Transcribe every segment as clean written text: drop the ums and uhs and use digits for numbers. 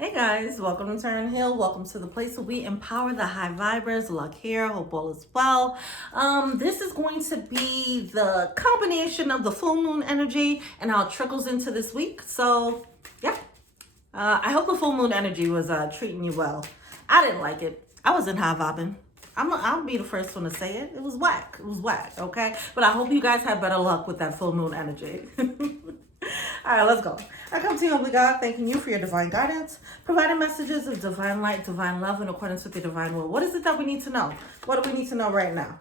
Hey guys, welcome to Turn Hill. Welcome to the place where we empower the high vibers. Luck here, hope all is well. This is going to be the combination of the full moon energy and how it trickles into this week. So, yeah, I hope the full moon energy was treating you well. I didn't like it. I wasn't high vibing. I'll be the first one to say it. It was whack. It was whack, okay? But I hope you guys have better luck with that full moon energy. All right, let's go. I come to you, Holy God, thanking you for your divine guidance, providing messages of divine light, divine love in accordance with your divine will. What is it that we need to know? What do we need to know right now?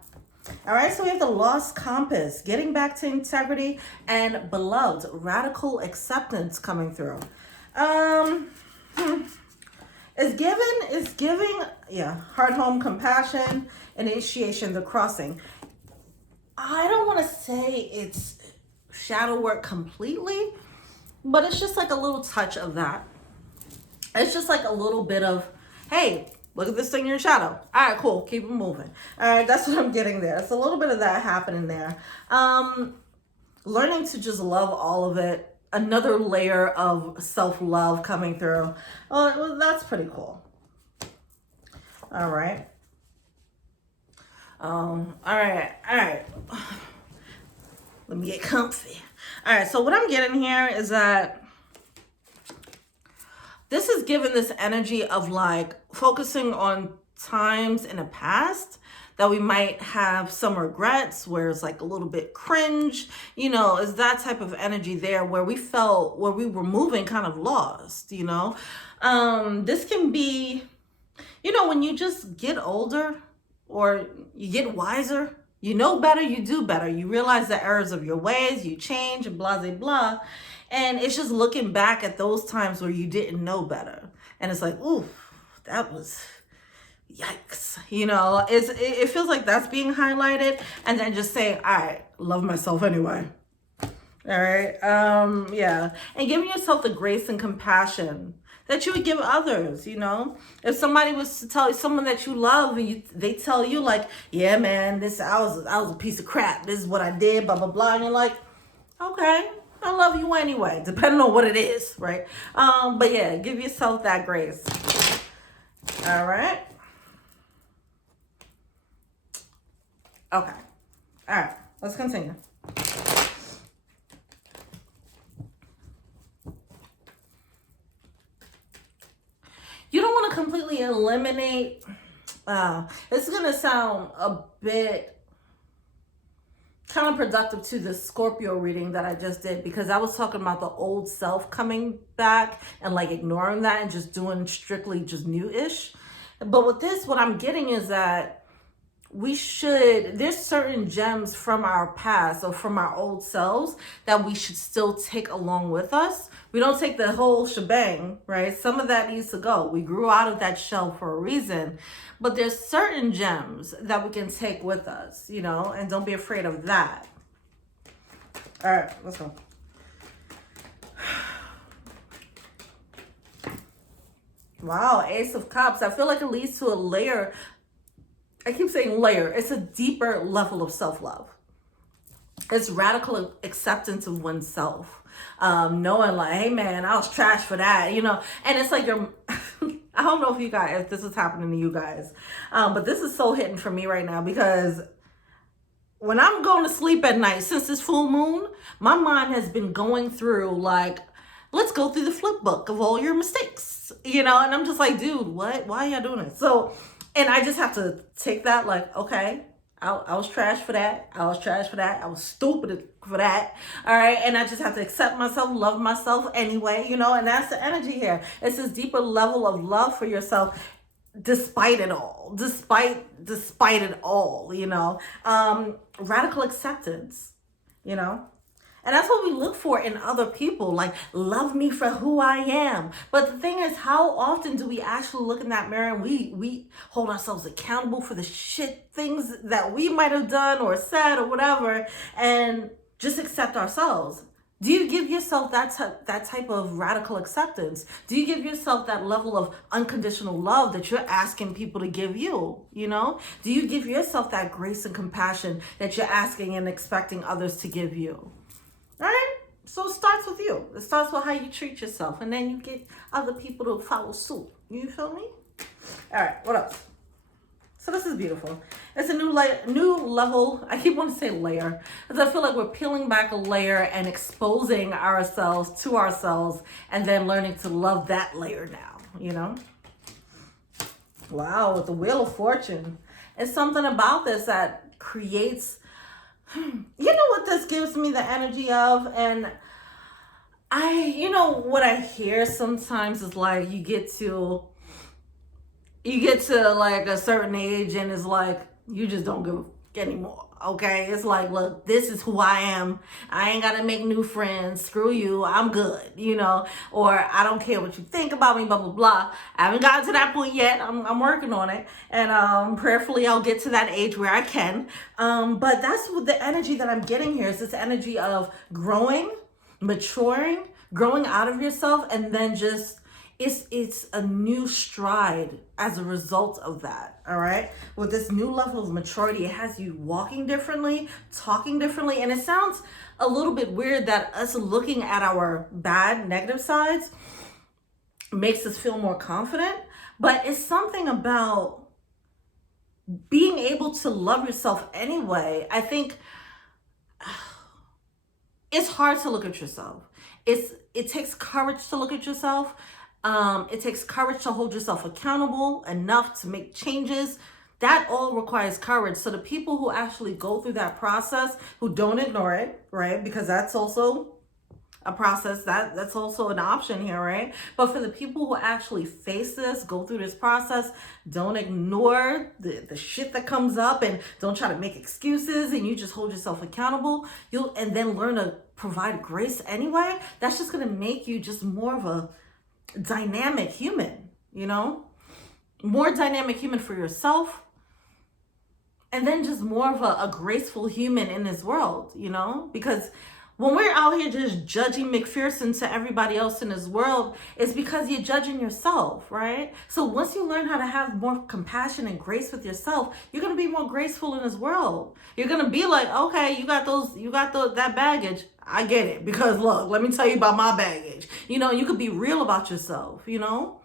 All right, so we have the lost compass, getting back to integrity, and beloved, radical acceptance coming through. It's giving, heart home compassion, initiation, the crossing. I don't want to say it's shadow work completely, but it's just like a little touch of that. It's just like a little bit of, hey, look at this thing in your shadow. All right, cool, keep it moving. All right, that's what I'm getting there. It's a little bit of that happening there. Learning to just love all of it. Another layer of self-love coming through. Well, that's pretty cool. All right. All right. Let me get comfy. All right, so what I'm getting here is that this is giving this energy of like focusing on times in the past that we might have some regrets, where it's like a little bit cringe, is that type of energy there where we were moving kind of lost, This can be, when you just get older or you get wiser, you know better, you do better. You realize the errors of your ways, you change, and blah, blah, blah. And it's just looking back at those times where you didn't know better. And it's like, ooh, that was yikes. It feels like that's being highlighted. And then just say, all right, love myself anyway. All right. And giving yourself the grace and compassion that you would give others, If somebody was to tell someone that you love and they tell you like, yeah, man, I was a piece of crap. This is what I did, blah, blah, blah. And you're like, okay, I love you anyway, depending on what it is, right? But yeah, give yourself that grace. All right. Okay. All right, let's continue. You don't want to completely eliminate, it's going to sound a bit counterproductive to the Scorpio reading that I just did, because I was talking about the old self coming back and like ignoring that and just doing strictly just new-ish. But with this, what I'm getting is that there's certain gems from our past or from our old selves that we should still take along with us. We don't take the whole shebang, right? Some of that needs to go. We grew out of that shell for a reason, but there's certain gems that we can take with us, and don't be afraid of that. All right, let's go. Wow, Ace of Cups. I feel like it leads to a layer. I keep saying layer. It's a deeper level of self-love. It's radical acceptance of oneself. Knowing like, hey man, I was trash for that, and it's like I don't know if this is happening to you guys, but this is so hitting for me right now, because when I'm going to sleep at night, since this full moon, my mind has been going through like, let's go through the flip book of all your mistakes, and I'm just like, dude, what? Why are y'all doing it? So, and I just have to take that like, okay, I was trash for that. I was trash for that. I was stupid for that. All right. And I just have to accept myself, love myself anyway, and that's the energy here. It's this deeper level of love for yourself, despite it all, despite it all, radical acceptance, And that's what we look for in other people, like, love me for who I am. But the thing is, how often do we actually look in that mirror and we hold ourselves accountable for the shit things that we might have done or said or whatever, and just accept ourselves? Do you give yourself that type of radical acceptance? Do you give yourself that level of unconditional love that you're asking people to give you, Do you give yourself that grace and compassion that you're asking and expecting others to give you? All right? So it starts with you. It starts with how you treat yourself, and then you get other people to follow suit. You feel me? All right, what else? So this is beautiful. It's a new level. I keep wanting to say layer, because I feel like we're peeling back a layer and exposing ourselves to ourselves, and then learning to love that layer now, you know? Wow, with the Wheel of Fortune. It's something about this that creates, you know what this gives me the energy of? And you know, what I hear sometimes is like, you get to like a certain age and it's like, you just don't give a fuck anymore. Okay, it's like, look, this is who I am. I ain't gotta make new friends. Screw you. I'm good, you know. Or I don't care what you think about me. Blah blah blah. I haven't gotten to that point yet. I'm working on it, and prayerfully I'll get to that age where I can. But that's what the energy that I'm getting here is, this energy of growing, maturing, growing out of yourself, and then just it's a new stride as a result of that. All right, with this new level of maturity, it has you walking differently, talking differently. And it sounds a little bit weird that us looking at our bad, negative sides makes us feel more confident, but it's something about being able to love yourself anyway. I think it's hard to look at yourself. It takes courage to look at yourself. It takes courage to hold yourself accountable enough to make changes. That all requires courage. So the people who actually go through that process, who don't ignore it, right? Because that's also a process, that's also an option here, right? But for the people who actually face this, go through this process, don't ignore the shit that comes up, and don't try to make excuses, and you just hold yourself accountable, and then learn to provide grace anyway. That's just gonna make you just more of a dynamic human, you know, more dynamic human for yourself, and then just more of a graceful human in this world, you know, because when we're out here just judging McPherson to everybody else in this world, it's because you're judging yourself, right? So once you learn how to have more compassion and grace with yourself, you're going to be more graceful in this world. You're going to be like, okay, you got that baggage. I get it, because look, let me tell you about my baggage. You know, you could be real about yourself, you know?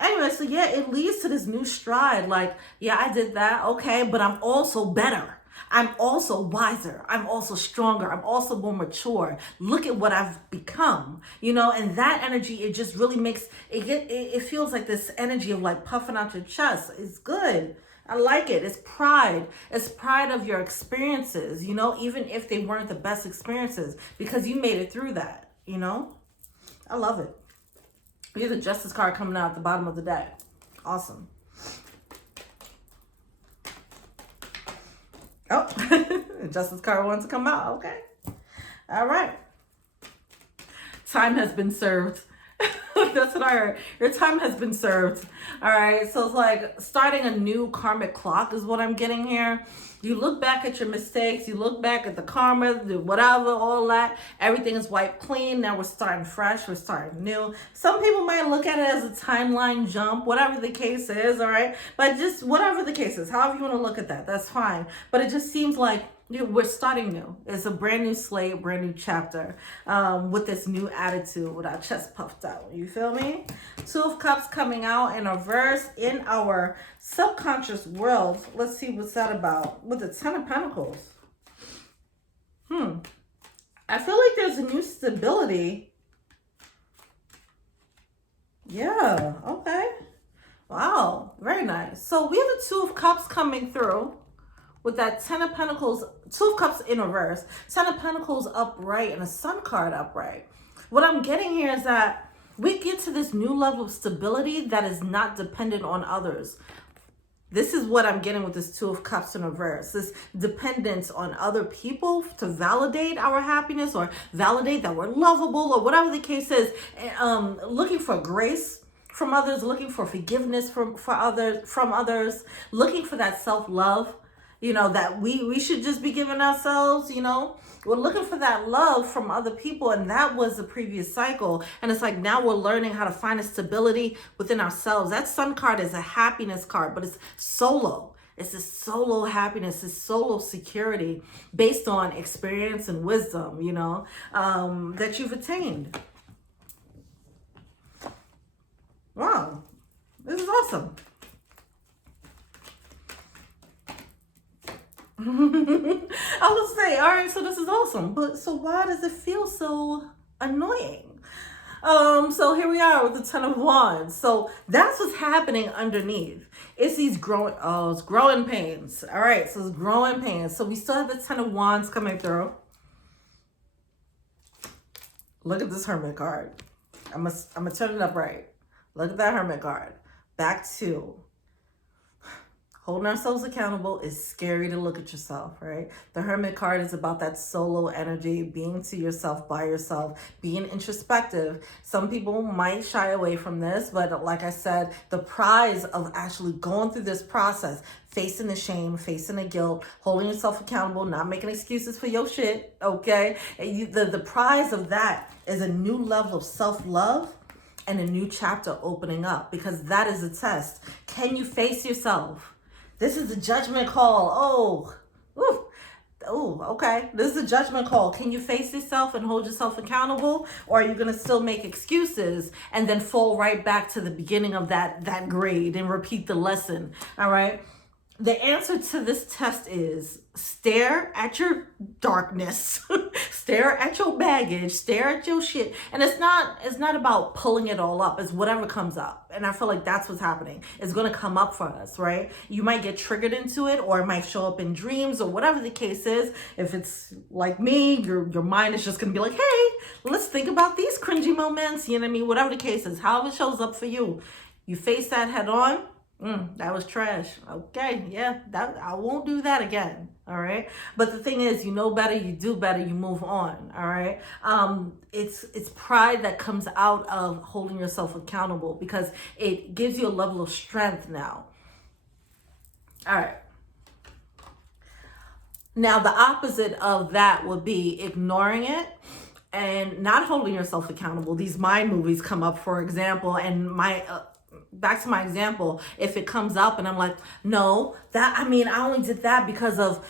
Anyway, so yeah, it leads to this new stride. Like, yeah, I did that. Okay, but I'm also better. I'm also wiser. I'm also stronger. I'm also more mature. Look at what I've become, you know? And that energy, it just really makes it feels like this energy of like puffing out your chest. It's good. I like it. It's pride. It's pride of your experiences, you know, even if they weren't the best experiences, because you made it through that, you know? I love it. We have the Justice card coming out at the bottom of the deck. Awesome. Oh, the Justice card wants to come out. Okay. All right. Time has been served. That's what I heard. Your time has been served. All right. So it's like starting a new karmic clock is what I'm getting here. You look back at your mistakes. You look back at the karma, the whatever, all that. Everything is wiped clean. Now we're starting fresh. We're starting new. Some people might look at it as a timeline jump, whatever the case is. All right. But just whatever the case is, however you want to look at that, that's fine. But it just seems like we're starting new. It's a brand new slate, brand new chapter, with this new attitude, with our chest puffed out. You feel me? Two of Cups coming out in a verse in our subconscious world. Let's see what's that about. With the Ten of Pentacles. I feel like there's a new stability. Yeah, okay. Wow, very nice. So we have the Two of Cups coming through. With that Ten of Pentacles, Two of Cups in reverse, Ten of Pentacles upright, and a Sun card upright. What I'm getting here is that we get to this new level of stability that is not dependent on others. This is what I'm getting with this Two of Cups in reverse. This dependence on other people to validate our happiness, or validate that we're lovable, or whatever the case is. Looking for grace from others, looking for forgiveness from others, looking for that self-love. You know, that we should just be giving ourselves, you know. We're looking for that love from other people, and that was the previous cycle. And it's like now we're learning how to find a stability within ourselves. That Sun card is a happiness card, but it's solo. It's this solo happiness, this solo security based on experience and wisdom, you know, that you've attained. Wow, this is awesome. I would say, all right, so this is awesome, but so why does it feel so annoying? So here we are with the Ten of Wands. So that's what's happening underneath. It's these it's growing pains. All right, so it's growing pains. So we still have the Ten of Wands coming through. Look at this Hermit card. I'm gonna turn it up right. Look at that Hermit card. Back to holding ourselves accountable is scary to look at yourself, right? The Hermit card is about that solo energy, being to yourself, by yourself, being introspective. Some people might shy away from this, but like I said, the prize of actually going through this process, facing the shame, facing the guilt, holding yourself accountable, not making excuses for your shit, okay? The prize of that is a new level of self-love and a new chapter opening up, because that is a test. Can you face yourself? This is a judgment call. Okay. This is a judgment call. Can you face yourself and hold yourself accountable? Or are you going to still make excuses and then fall right back to the beginning of that grade and repeat the lesson? All right. The answer to this test is stare at your darkness, stare at your baggage, stare at your shit. And it's not about pulling it all up. It's whatever comes up. And I feel like that's what's happening. It's going to come up for us, right? You might get triggered into it, or it might show up in dreams, or whatever the case is. If it's like me, your mind is just going to be like, hey, let's think about these cringy moments. You know what I mean? Whatever the case is, however it shows up for you, you face that head on. That was trash. Okay, yeah, that I won't do that again. All right. But the thing is, you know better, you do better, you move on. All right. It's pride that comes out of holding yourself accountable, because it gives you a level of strength now. All right. Now, the opposite of that would be ignoring it and not holding yourself accountable. These mind movies come up, for example, and back to my example, if it comes up and I'm like, no, I only did that because of,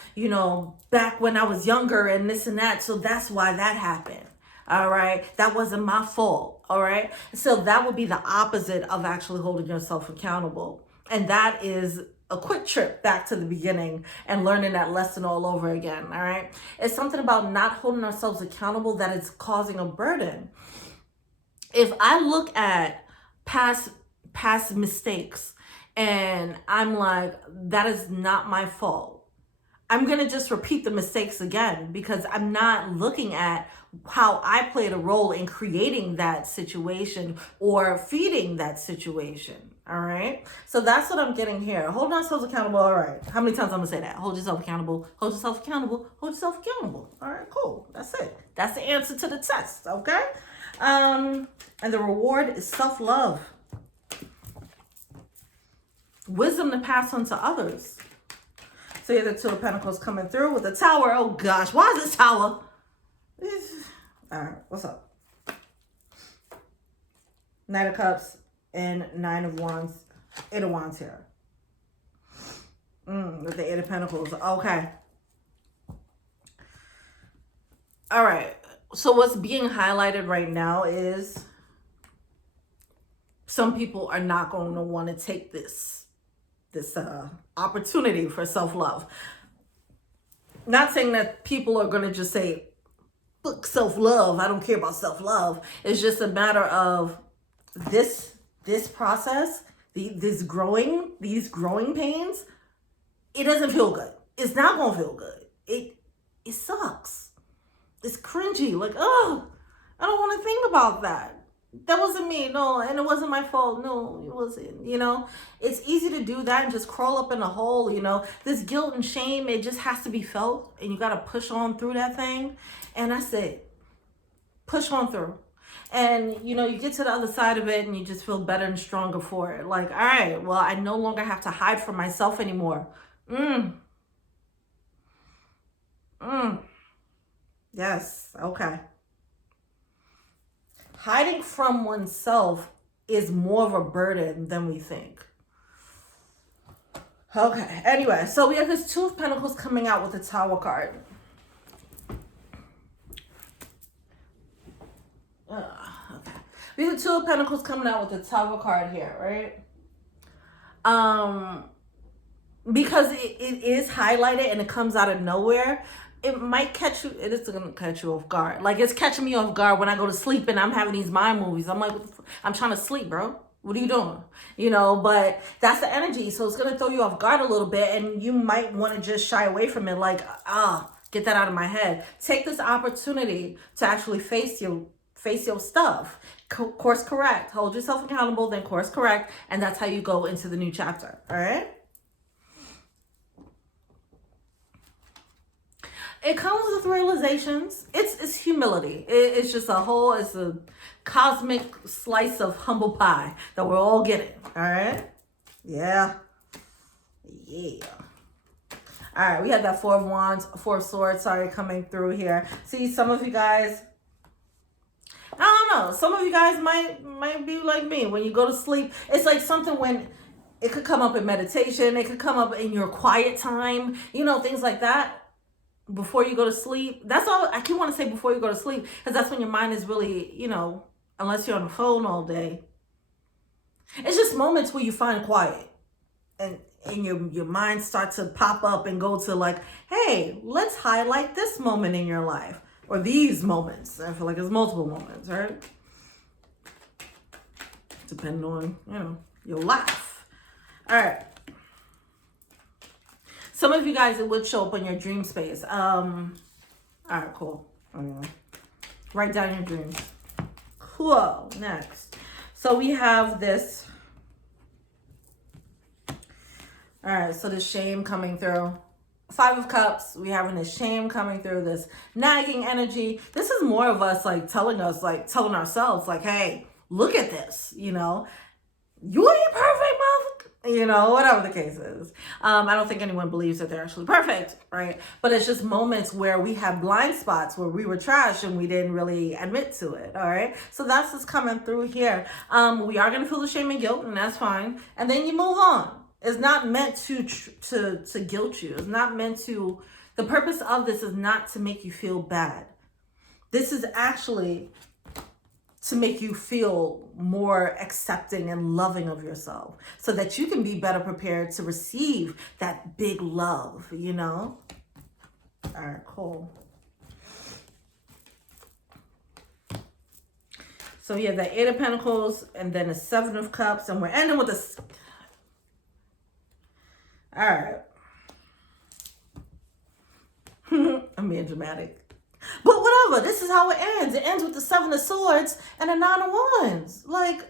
back when I was younger and this and that. So that's why that happened. All right. That wasn't my fault. All right. So that would be the opposite of actually holding yourself accountable. And that is a quick trip back to the beginning and learning that lesson all over again. All right. It's something about not holding ourselves accountable that is causing a burden. If I look at past mistakes and I'm like, that is not my fault, I'm going to just repeat the mistakes again, because I'm not looking at how I played a role in creating that situation or feeding that situation. All right. So that's what I'm getting here. Holding ourselves accountable. All right. How many times I'm going to say that? Hold yourself accountable. Hold yourself accountable. Hold yourself accountable. All right, cool. That's it. That's the answer to the test. Okay. And the reward is self-love. Wisdom to pass on to others. So you have the Two of Pentacles coming through with the Tower. Oh gosh, why is this Tower? All right, what's up? Knight of Cups and Nine of Wands. Eight of Wands here. With the Eight of Pentacles. Okay. All right. So what's being highlighted right now is some people are not going to want to take this opportunity for self-love. Not saying that people are going to just say, fuck self-love, I don't care about self-love. It's just a matter of this process, these growing pains. It doesn't feel good. It's not going to feel good. It sucks. It's cringy. Like, oh, I don't want to think about that. That wasn't me, no, and it wasn't my fault, no, it wasn't, It's easy to do that and just crawl up in a hole, This guilt and shame, it just has to be felt, and you got to push on through that thing, and that's it. Push on through. And, you get to the other side of it, and you just feel better and stronger for it. Like, all right, well, I no longer have to hide from myself anymore. Yes, okay. Hiding from oneself is more of a burden than we think. Okay, anyway, so we have this Two of Pentacles coming out with the Tower card. Okay. We have the Two of Pentacles coming out with the Tower card here, right? Because it is highlighted and it comes out of nowhere, it might catch you. It is gonna catch you off guard. Like, it's catching me off guard when I go to sleep and I'm having these mind movies. I'm like, I'm trying to sleep, bro. What are you doing? You know, but that's the energy. So it's gonna throw you off guard a little bit, and you might want to just shy away from it. Like, get that out of my head. Take this opportunity to actually face your stuff. Course correct. Hold yourself accountable, then course correct, and that's how you go into the new chapter. All right. It comes with realizations. It's humility. It's just it's a cosmic slice of humble pie that we're all getting. All right. Yeah. All right. We had that Four of Wands, Four of Swords, coming through here. See, some of you guys, I don't know. Some of you guys might be like me. When you go to sleep, it's like something when it could come up in meditation. It could come up in your quiet time. You know, things like that. Before you go to sleep. That's all I keep want to say, before you go to sleep, because that's when your mind is really, you know, unless you're on the phone all day. It's just moments where you find quiet and your mind starts to pop up and go to like, hey, let's highlight this moment in your life, or these moments. I feel like it's multiple moments, right? Depending on, you know, your life. All right. Some of you guys, it would show up on your dream space. All right, cool. Anyway, write down your dreams. Cool. Next. So we have this. All right, so the shame coming through. Five of Cups. We having this shame coming through, this nagging energy. This is more of us like telling ourselves like, hey, look at this, you know. You ain't perfect, motherfucker. You know, whatever the case is. I don't think anyone believes that they're actually perfect, right? But it's just moments where we have blind spots where we were trash and we didn't really admit to it, all right? So that's what's coming through here. We are going to feel the shame and guilt, and that's fine. And then you move on. It's not meant to guilt you. It's not meant to, the purpose of this is not to make you feel bad. This is actually to make you feel more accepting and loving of yourself so that you can be better prepared to receive that big love, you know? All right, cool. So we have the Eight of Pentacles and then the Seven of Cups, and we're ending with a... All right. I'm being dramatic. But whatever, this is how it ends. It ends with the Seven of Swords and the Nine of Wands. Like,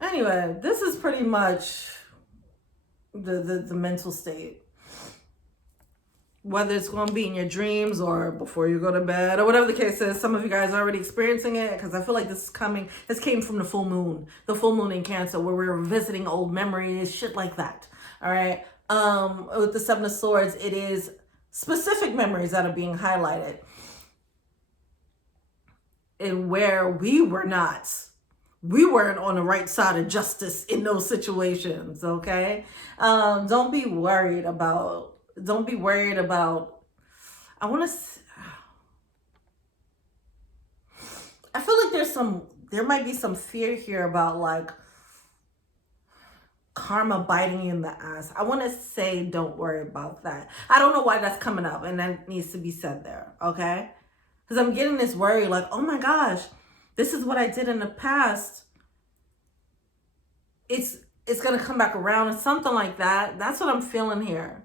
anyway, this is pretty much the mental state. Whether it's going to be in your dreams or before you go to bed or whatever the case is, some of you guys are already experiencing it, because I feel like this came from the full moon in Cancer, where we're revisiting old memories, shit like that. All right. With the Seven of Swords, it is specific memories that are being highlighted, and where we weren't on the right side of justice in those situations. Okay. Don't be worried about, I feel like there might be some fear here about like karma biting you in the ass. I want to say don't worry about that. I don't know why that's coming up, and that needs to be said there, okay? Because I'm getting this worry like, oh my gosh, this is what I did in the past. It's going to come back around and something like that. That's what I'm feeling here.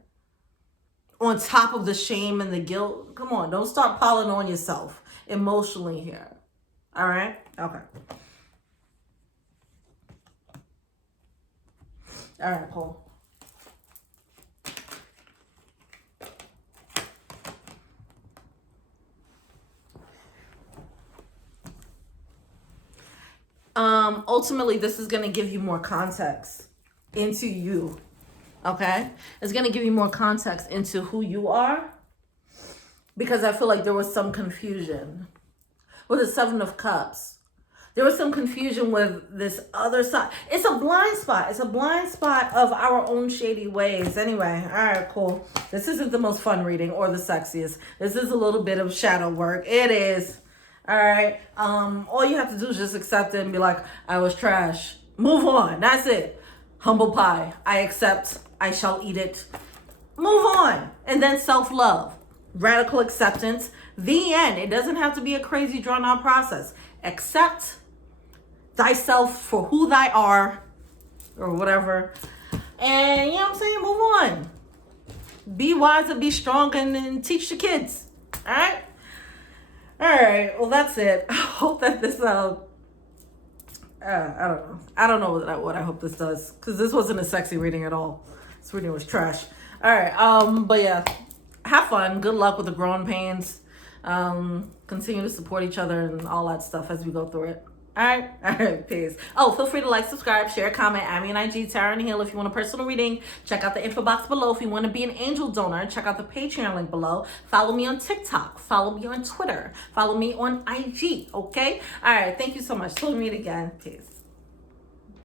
On top of the shame and the guilt. Come on, don't start piling on yourself emotionally here. All right? Okay. All right, cool. Ultimately, this is going to give you more context into you, okay? It's going to give you more context into who you are, because I feel like there was some confusion with the Seven of Cups. There was some confusion with this other side. It's a blind spot. It's a blind spot of our own shady ways. Anyway, all right, cool. This isn't the most fun reading or the sexiest. This is a little bit of shadow work. It is. All right. All you have to do is just accept it and be like, I was trash. Move on. That's it. Humble pie. I accept. I shall eat it. Move on. And then self-love. Radical acceptance. The end. It doesn't have to be a crazy drawn out process. Accept thyself for who thy are, or whatever. And you know what I'm saying? Move on. Be wise and be strong, and teach the kids. All right? All right. Well, that's it. I hope that this, I don't know. I don't know what I hope this does, because this wasn't a sexy reading at all. This reading was trash. All right. But yeah, have fun. Good luck with the growing pains. Continue to support each other and all that stuff as we go through it. All right, peace. Oh, feel free to like, subscribe, share, comment, add me on IG, Tara and Hill. If you want a personal reading, check out the info box below. If you want to be an angel donor, check out the Patreon link below. Follow me on TikTok. Follow me on Twitter. Follow me on IG, okay? All right, thank you so much. Till we meet again. Peace.